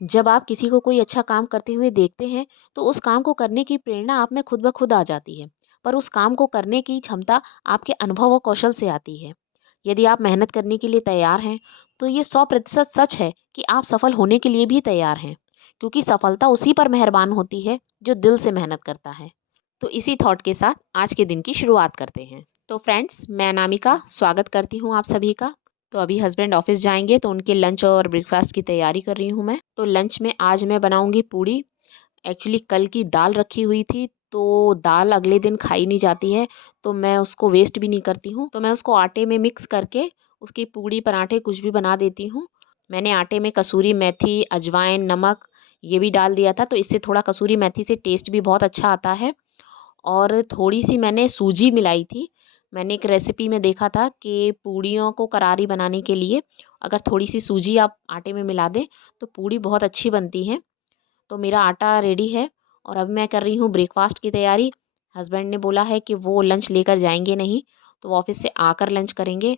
जब आप किसी को कोई अच्छा काम करते हुए देखते हैं, तो उस काम को करने की प्रेरणा आप में खुद ब खुद आ जाती है। पर उस काम को करने की क्षमता आपके अनुभव और कौशल से आती है। यदि आप मेहनत करने के लिए तैयार हैं, तो ये 100% सच है कि आप सफल होने के लिए भी तैयार हैं। क्योंकि सफलता उसी पर मेहरबान होती है, जो दिल से मेहनत करता है। तो इसी थॉट के साथ आज के दिन की शुरुआत करते हैं। तो फ्रेंड्स, मैं अनामिका स्वागत करती हूँ आप सभी का। तो अभी हस्बैंड ऑफिस जाएंगे, तो उनके लंच और ब्रेकफास्ट की तैयारी कर रही हूँ मैं। तो लंच में आज मैं बनाऊंगी पूड़ी। एक्चुअली कल की दाल रखी हुई थी, तो दाल अगले दिन खाई नहीं जाती है, तो मैं उसको वेस्ट भी नहीं करती हूँ। तो मैं उसको आटे में मिक्स करके उसकी पूड़ी पराठे कुछ भी बना देती हूँ। मैंने आटे में कसूरी मेथी, अजवाइन, नमक ये भी डाल दिया था, तो इससे थोड़ा कसूरी मेथी से टेस्ट भी बहुत अच्छा आता है। और थोड़ी-सी मैंने सूजी मिलाई थी। मैंने एक रेसिपी में देखा था कि पूड़ियों को करारी बनाने के लिए अगर थोड़ी-सी सूजी आप आटे में मिला दें, तो पूड़ी बहुत अच्छी बनती है। तो मेरा आटा रेडी है और अब मैं कर रही हूँ ब्रेकफ़ास्ट की तैयारी। हस्बैंड ने बोला है कि वो लंच लेकर जाएँगे नहीं, तो वो ऑफ़िस से आकर लंच करेंगे।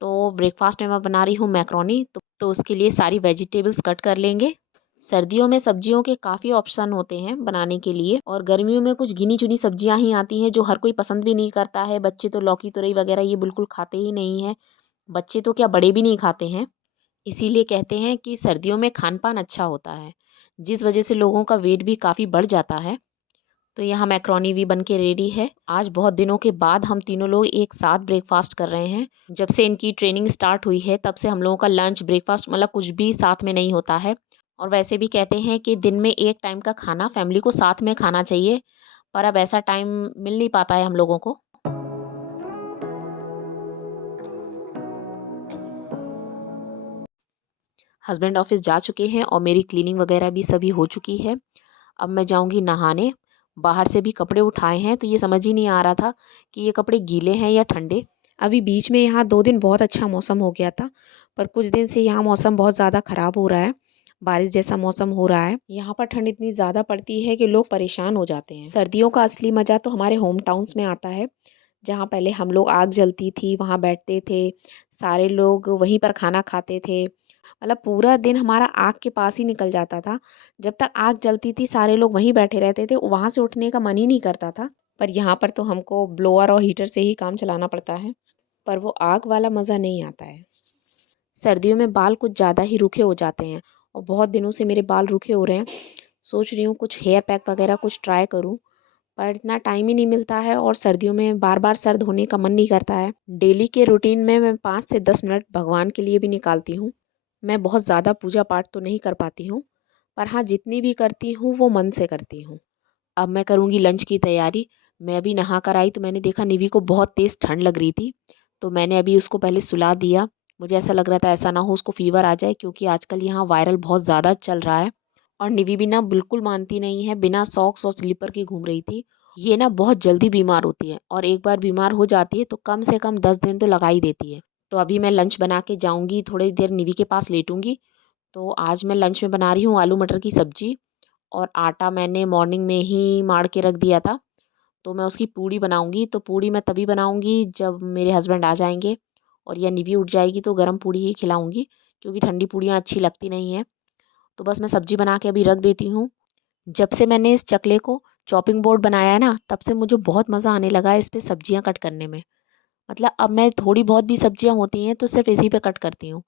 तो ब्रेकफ़ास्ट में मैं बना रही हूँ मैकरोनी, तो उसके लिए सारी वेजिटेबल्स कट कर लेंगे। सर्दियों में सब्जियों के काफ़ी ऑप्शन होते हैं बनाने के लिए, और गर्मियों में कुछ गिनी-चुनी सब्जियां ही आती हैं जो हर कोई पसंद भी नहीं करता है। बच्चे तो लौकी, तुरई वगैरह ये बिल्कुल खाते ही नहीं हैं। बच्चे तो क्या, बड़े भी नहीं खाते हैं। इसीलिए कहते हैं कि सर्दियों में खान-पान अच्छा होता है, जिस वजह से लोगों का वेट भी काफ़ी बढ़ जाता है। तो यहाँ मैक्रोनी भी बन के रेडी है। आज बहुत दिनों के बाद हम तीनों लोग एक साथ ब्रेकफास्ट कर रहे हैं। जब से इनकी ट्रेनिंग स्टार्ट हुई है, तब से हम लोगों का लंच ब्रेकफास्ट मतलब कुछ भी साथ में नहीं होता है। और वैसे भी कहते हैं कि दिन में एक टाइम का खाना फैमिली को साथ में खाना चाहिए, पर अब ऐसा टाइम मिल नहीं पाता है हम लोगों को। हस्बैंड ऑफिस जा चुके हैं और मेरी क्लीनिंग वगैरह भी सभी हो चुकी है। अब मैं जाऊंगी नहाने। बाहर से भी कपड़े उठाए हैं, तो ये समझ ही नहीं आ रहा था कि ये कपड़े गीले हैं या ठंडे। अभी बीच में यहाँ 2 दिन बहुत अच्छा मौसम हो गया था, पर कुछ दिन से यहाँ मौसम बहुत ज़्यादा ख़राब हो रहा है। बारिश जैसा मौसम हो रहा है। यहाँ पर ठंड इतनी ज़्यादा पड़ती है कि लोग परेशान हो जाते हैं। सर्दियों का असली मज़ा तो हमारे होम टाउन्स में आता है, जहाँ पहले हम लोग आग जलती थी, वहाँ बैठते थे, सारे लोग वहीं पर खाना खाते थे। मतलब पूरा दिन हमारा आग के पास ही निकल जाता था। जब तक आग जलती थी सारे लोग वहीं बैठे रहते थे, वहाँ से उठने का मन ही नहीं करता था। पर यहाँ पर तो हमको ब्लोअर और हीटर से ही काम चलाना पड़ता है, पर वो आग वाला मज़ा नहीं आता है। सर्दियों में बाल कुछ ज़्यादा ही रूखे हो जाते हैं, और बहुत दिनों से मेरे बाल रूखे हो रहे हैं। सोच रही हूँ कुछ हेयर पैक वगैरह कुछ ट्राई करूँ, पर इतना टाइम ही नहीं मिलता है, और सर्दियों में बार-बार सर धोने का मन नहीं करता है। डेली के रूटीन में मैं 5 से 10 मिनट भगवान के लिए भी निकालती हूँ। मैं बहुत ज़्यादा पूजा पाठ तो नहीं कर पाती हूँ, पर हाँ, जितनी भी करती हूँ वो मन से करती हूँ। अब मैं करूँगी लंच की तैयारी। मैं अभी नहा कर आई, तो मैंने देखा निवी को बहुत तेज़ ठंड लग रही थी, तो मैंने अभी उसको पहले सुला दिया। मुझे ऐसा लग रहा था ऐसा ना हो उसको फ़ीवर आ जाए, क्योंकि आजकल यहाँ वायरल बहुत ज़्यादा चल रहा है। और निवी भी ना बिल्कुल मानती नहीं है, बिना सॉक्स और स्लीपर के घूम रही थी। ये ना बहुत जल्दी बीमार होती है, और एक बार बीमार हो जाती है तो कम से कम 10 दिन तो लगा ही देती है। तो अभी मैं लंच बना के जाऊँगी, थोड़ी देर निवी के पास लेटूँगी। तो आज मैं लंच में बना रही हूँ आलू मटर की सब्ज़ी, और आटा मैंने मॉर्निंग में ही माड़ के रख दिया था। तो मैं उसकी पूड़ी बनाऊँगी। तो पूड़ी मैं तभी बनाऊँगी जब मेरे हस्बैंड आ जाएँगे, और या निवी उठ जाएगी तो गरम पूड़ी ही खिलाऊँगी, क्योंकि ठंडी पूड़ियाँ अच्छी लगती नहीं हैं। तो बस मैं सब्ज़ी बना के अभी रख देती हूँ। जब से मैंने इस चकले को चॉपिंग बोर्ड बनाया है ना, तब से मुझे बहुत मज़ा आने लगा है इस पे सब्जियाँ कट करने में। मतलब अब मैं थोड़ी बहुत भी सब्जियाँ होती हैं तो सिर्फ़ इसी पे कट करती हूँ।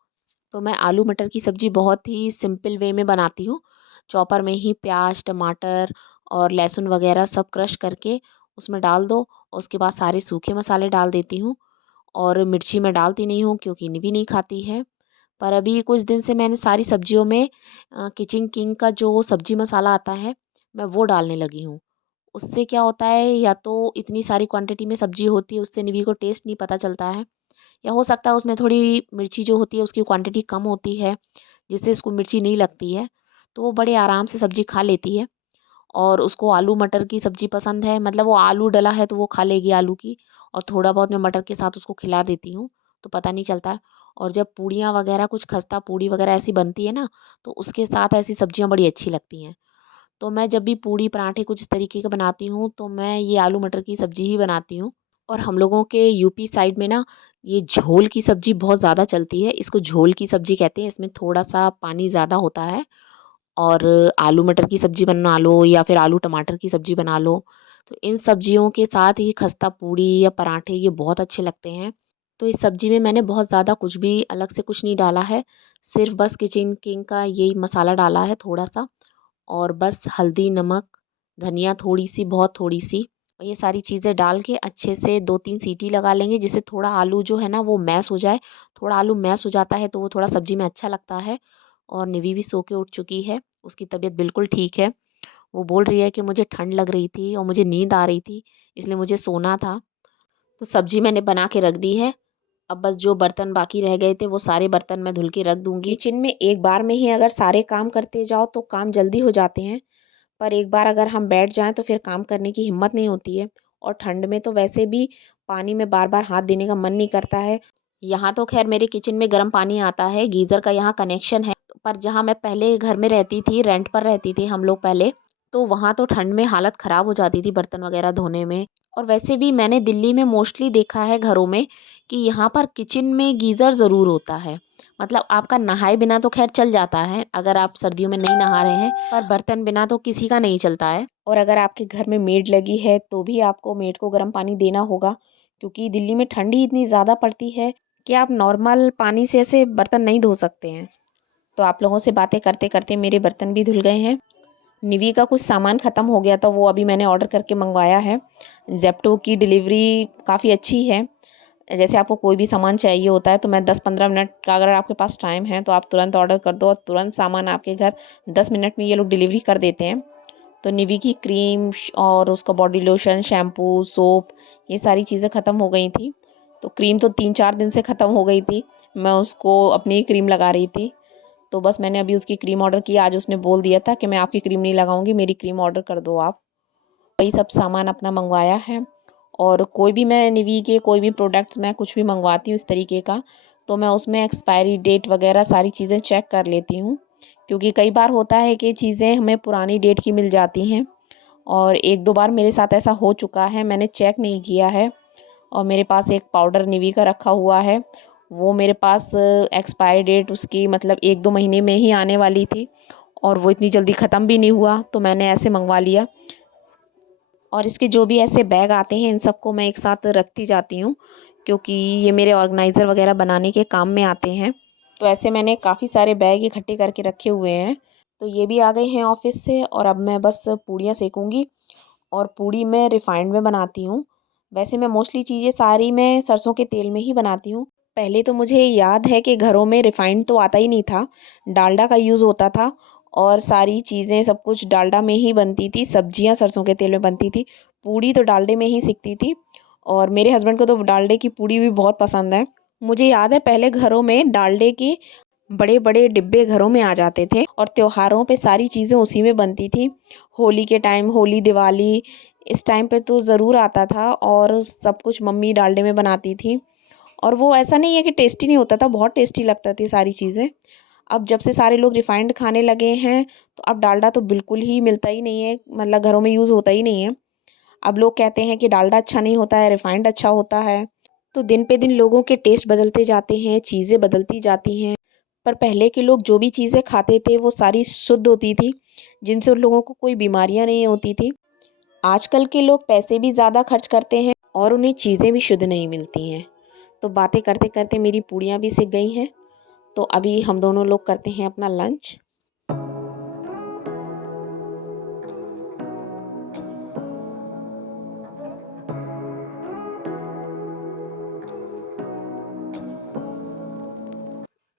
तो मैं आलू मटर की सब्ज़ी बहुत ही सिंपल वे में बनाती हूँ। चॉपर में ही प्याज, टमाटर और लहसुन वगैरह सब क्रश करके उसमें डाल दो, और उसके बाद सारे सूखे मसाले डाल देती हूँ। और मिर्ची मैं डालती नहीं हूँ, क्योंकि निवी नहीं खाती है। पर अभी कुछ दिन से मैंने सारी सब्जियों में किचन किंग का जो सब्ज़ी मसाला आता है, मैं वो डालने लगी हूँ। उससे क्या होता है, या तो इतनी सारी क्वांटिटी में सब्ज़ी होती है, उससे निवी को टेस्ट नहीं पता चलता है, या हो सकता है उसमें थोड़ी मिर्ची जो होती है उसकी क्वांटिटी कम होती है, जिससे इसको मिर्ची नहीं लगती है, तो वो बड़े आराम से सब्ज़ी खा लेती है। और उसको आलू मटर की सब्ज़ी पसंद है, मतलब वो आलू डला है तो वो खा लेगी आलू की, और थोड़ा बहुत मैं मटर के साथ उसको खिला देती हूँ, तो पता नहीं चलता। और जब पूड़ियाँ वगैरह कुछ खस्ता पूड़ी वगैरह ऐसी बनती है ना, तो उसके साथ ऐसी सब्जियाँ बड़ी अच्छी लगती हैं। तो मैं जब भी पूड़ी पराठे कुछ इस तरीके के बनाती हूँ, तो मैं ये आलू मटर की सब्ज़ी ही बनाती हूँ। और हम लोगों के यूपी साइड में ना ये झोल की सब्ज़ी बहुत ज़्यादा चलती है। इसको झोल की सब्ज़ी कहते हैं। इसमें थोड़ा-सा पानी ज़्यादा होता है, और आलू मटर की सब्ज़ी बना लो या फिर आलू टमाटर की सब्ज़ी बना लो। तो इन सब्जियों के साथ ये खस्ता पूड़ी या पराठे ये बहुत अच्छे लगते हैं। तो इस सब्ज़ी में मैंने बहुत ज़्यादा कुछ भी अलग से कुछ नहीं डाला है, सिर्फ़ बस किचन किंग का यही मसाला डाला है थोड़ा-सा, और बस हल्दी, नमक, धनिया थोड़ी-सी, बहुत थोड़ी-सी, और ये सारी चीज़ें डाल के अच्छे से 2-3 सीटी लगा लेंगे, जिससे थोड़ा आलू जो है ना वो मैश हो जाए। थोड़ा आलू मैश हो जाता है तो वो थोड़ा सब्ज़ी में अच्छा लगता है। और निवी भी सो के उठ चुकी है, उसकी तबीयत बिल्कुल ठीक है। वो बोल रही है कि मुझे ठंड लग रही थी और मुझे नींद आ रही थी, इसलिए मुझे सोना था। तो सब्ज़ी मैंने बना के रख दी है। अब बस जो बर्तन बाकी रह गए थे वो सारे बर्तन मैं धुल के रख दूँगी। किचन में एक बार में ही अगर सारे काम करते जाओ तो काम जल्दी हो जाते हैं, पर एक बार अगर हम बैठ जाएँ तो फिर काम करने की हिम्मत नहीं होती है। और ठंड में तो वैसे भी पानी में बार-बार हाथ देने का मन नहीं करता है। यहाँ तो ख़ैर मेरे किचन में गर्म पानी आता है, गीज़र का यहाँ कनेक्शन है। पर जहाँ मैं पहले घर में रहती थी, रेंट पर रहती थी हम लोग पहले, तो वहाँ तो ठंड में हालत ख़राब हो जाती थी बर्तन वग़ैरह धोने में। और वैसे भी मैंने दिल्ली में मोस्टली देखा है घरों में कि यहाँ पर किचन में गीज़र ज़रूर होता है। मतलब आपका नहाए बिना तो ख़ैर चल जाता है, अगर आप सर्दियों में नहीं नहा रहे हैं, पर बर्तन बिना तो किसी का नहीं चलता है। और अगर आपके घर में मेड लगी है तो भी आपको मेड को गर्म पानी देना होगा, क्योंकि दिल्ली में ठंड ही इतनी ज़्यादा पड़ती है कि आप नॉर्मल पानी से ऐसे बर्तन नहीं धो सकते हैं। तो आप लोगों से बातें करते-करते मेरे बर्तन भी धुल गए हैं। निवी का कुछ सामान ख़त्म हो गया था, वो अभी मैंने ऑर्डर करके मंगवाया है। ज़ेप्टो की डिलीवरी काफ़ी अच्छी है। जैसे आपको कोई भी सामान चाहिए होता है तो मैं 10-15 मिनट का, अगर आपके पास टाइम है तो आप तुरंत ऑर्डर कर दो और तुरंत सामान आपके घर 10 मिनट में ये लोग डिलीवरी कर देते हैं। तो निवी की क्रीम और उसका बॉडी लोशन, शैम्पू, सोप, ये सारी चीज़ें ख़त्म हो गई थी। तो क्रीम तो 3-4 दिन से ख़त्म हो गई थी। मैं उसको अपनी क्रीम लगा रही थी। तो बस मैंने अभी उसकी क्रीम ऑर्डर की। आज उसने बोल दिया था कि मैं आपकी क्रीम नहीं लगाऊंगी, मेरी क्रीम ऑर्डर कर दो आप। वही सब सामान अपना मंगवाया है। और कोई भी मैं निवी के कोई भी प्रोडक्ट्स मैं कुछ भी मंगवाती हूँ इस तरीके का, तो मैं उसमें एक्सपायरी डेट वगैरह सारी चीज़ें चेक कर लेती हूँ, क्योंकि कई बार होता है कि चीज़ें हमें पुरानी डेट की मिल जाती हैं। और 1-2 बार मेरे साथ ऐसा हो चुका है, मैंने चेक नहीं किया है। और मेरे पास एक पाउडर निवी का रखा हुआ है, वो मेरे पास एक्सपायरी डेट उसकी मतलब 1-2 महीने में ही आने वाली थी, और वो इतनी जल्दी ख़त्म भी नहीं हुआ, तो मैंने ऐसे मंगवा लिया। और इसके जो भी ऐसे बैग आते हैं इन सबको मैं एक साथ रखती जाती हूँ, क्योंकि ये मेरे ऑर्गेनाइज़र वगैरह बनाने के काम में आते हैं। तो ऐसे मैंने काफ़ी सारे बैग इकट्ठे करके रखे हुए हैं। तो ये भी आ गए हैं ऑफ़िस से, और अब मैं बस पूड़ियाँ सेकूँगी। और पूड़ी मैं रिफ़ाइंड में बनाती हूँ। वैसे मैं मोस्टली चीज़ें सारी मैं सरसों के तेल में ही बनाती हूँ। पहले तो मुझे याद है कि घरों में रिफ़ाइंड तो आता ही नहीं था, डालडा का यूज़ होता था, और सारी चीज़ें सब कुछ डालडा में ही बनती थी, सब्जियाँ सरसों के तेल में बनती थी, पूड़ी तो डालडे में ही सिकती थी। और मेरे हस्बैंड को तो डालडे की पूड़ी भी बहुत पसंद है। मुझे याद है पहले घरों में डालडे के बड़े-बड़े डिब्बे घरों में आ जाते थे, और त्योहारों पे सारी चीज़ें उसी में बनती थी। होली के टाइम, होली, दिवाली, इस टाइम पे तो ज़रूर आता था, और सब कुछ मम्मी डालडे में बनाती थी। और वो ऐसा नहीं है कि टेस्टी नहीं होता था, बहुत टेस्टी लगता थी सारी चीज़ें। अब जब से सारे लोग रिफाइंड खाने लगे हैं, तो अब डालडा तो बिल्कुल ही मिलता ही नहीं है, मतलब घरों में यूज़ होता ही नहीं है। अब लोग कहते हैं कि डालडा अच्छा नहीं होता है, रिफाइंड अच्छा होता है। तो दिन पे दिन लोगों के टेस्ट बदलते जाते हैं, चीज़ें बदलती जाती हैं। पर पहले के लोग जो भी चीज़ें खाते थे वो सारी शुद्ध होती थी, जिनसे उन लोगों को कोई बीमारियां नहीं होती थी। आजकल के लोग पैसे भी ज़्यादा खर्च करते हैं और उन्हें चीज़ें भी शुद्ध नहीं मिलती हैं। तो बातें करते करते मेरी पूड़ियाँ भी सिक गई हैं। तो अभी हम दोनों लोग करते हैं अपना लंच।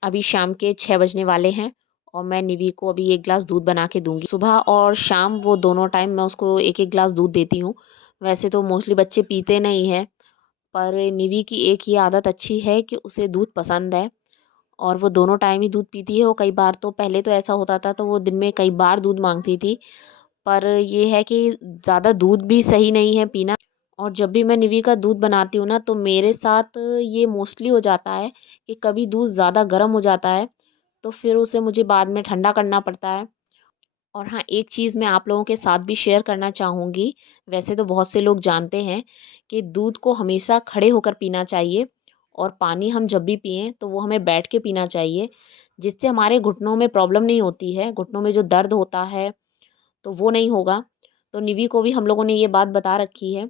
अभी शाम के 6 बजने वाले हैं, और मैं निवी को अभी 1 ग्लास दूध बना के दूँगी। सुबह और शाम वो दोनों टाइम मैं उसको 1-1 ग्लास दूध देती हूँ। वैसे तो मोस्टली बच्चे पीते नहीं हैं, पर निवी की एक ये आदत अच्छी है कि उसे दूध पसंद है, और वो दोनों टाइम ही दूध पीती है। वो कई बार तो पहले तो ऐसा होता था तो वो दिन में कई बार दूध माँगती थी, पर ये है कि ज़्यादा दूध भी सही नहीं है पीना। और जब भी मैं निवी का दूध बनाती हूँ ना, तो मेरे साथ ये मोस्टली हो जाता है कि कभी दूध ज़्यादा गर्म हो जाता है, तो फिर उसे मुझे बाद में ठंडा करना पड़ता है। और हाँ, एक चीज़ मैं आप लोगों के साथ भी शेयर करना चाहूँगी। वैसे तो बहुत से लोग जानते हैं कि दूध को हमेशा खड़े होकर पीना चाहिए, और पानी हम जब भी पिएँ तो वो हमें बैठ के पीना चाहिए। जिससे हमारे घुटनों में प्रॉब्लम नहीं होती है, घुटनों में जो दर्द होता है तो वो नहीं होगा। तो निवी को भी हम लोगों ने ये बात बता रखी है,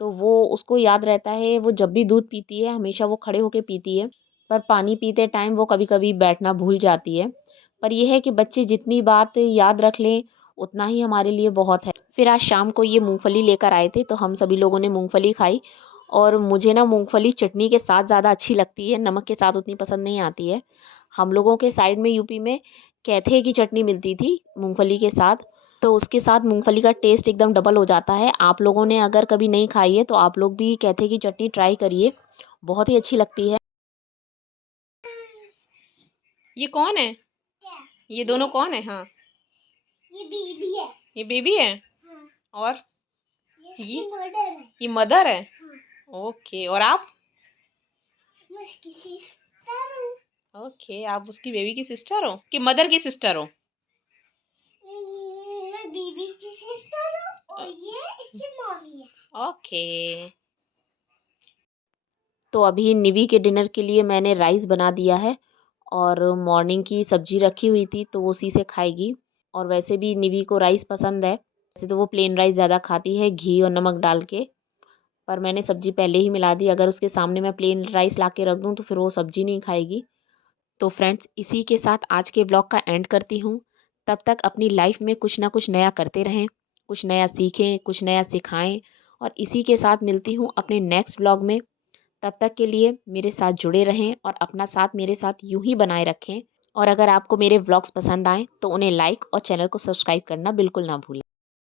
तो वो उसको याद रहता है, वो जब भी दूध पीती है हमेशा वो खड़े होके पीती है, पर पानी पीते टाइम वो कभी-कभी बैठना भूल जाती है। पर ये है कि बच्चे जितनी बात याद रख लें, उतना ही हमारे लिए बहुत है। फिर आज शाम को ये मूँगफली लेकर आए थे, तो हम सभी लोगों ने मूँगफली खाई और मुझे ना मूँगफली चटनी के साथ ज़्यादा अच्छी लगती है, नमक के साथ उतनी पसंद नहीं आती है। हम लोगों के साइड में यूपी में कैथे की चटनी मिलती थी मूँगफली के साथ, तो उसके साथ मूँगफली का टेस्ट एकदम डबल हो जाता है। आप लोगों ने अगर कभी नहीं खाई है, तो आप लोग भी कैथे की चटनी ट्राई करिए, बहुत ही अच्छी लगती है। ये कौन है? ये दोनों कौन है? हाँ, ये बेबी है। ये बेबी है। हाँ। और ये मदर है। ये मदर है। हाँ। ओके, और आप? मैं उसकी सिस्टर हूँ। ओके, आप उसकी बेबी की सिस्टर हो कि मदर की सिस्टर हो? मैं बेबी की सिस्टर हूँ और ये इसकी मम्मी है। ओके। तो अभी निवी के डिनर के लिए मैंने राइस बना दिया है और मॉर्निंग की सब्जी रखी हुई थी, तो वो उसी से खाएगी। और वैसे भी निवी को राइस पसंद है, वैसे तो वो प्लेन राइस ज़्यादा खाती है घी और नमक डाल के, पर मैंने सब्जी पहले ही मिला दी। अगर उसके सामने मैं प्लेन राइस ला के रख दूँ तो फिर वो सब्जी नहीं खाएगी। तो फ्रेंड्स, इसी के साथ आज के ब्लॉग का एंड करती हूँ। तब तक अपनी लाइफ में कुछ ना कुछ नया करते रहें, कुछ नया सीखें, कुछ नया सिखाएं, और इसी के साथ मिलती हूँ अपने नेक्स्ट ब्लॉग में। तब तक के लिए मेरे साथ जुड़े रहें और अपना साथ मेरे साथ यूं ही बनाए रखें। और अगर आपको मेरे व्लॉग्स पसंद आएँ तो उन्हें लाइक और चैनल को सब्सक्राइब करना बिल्कुल ना भूलें।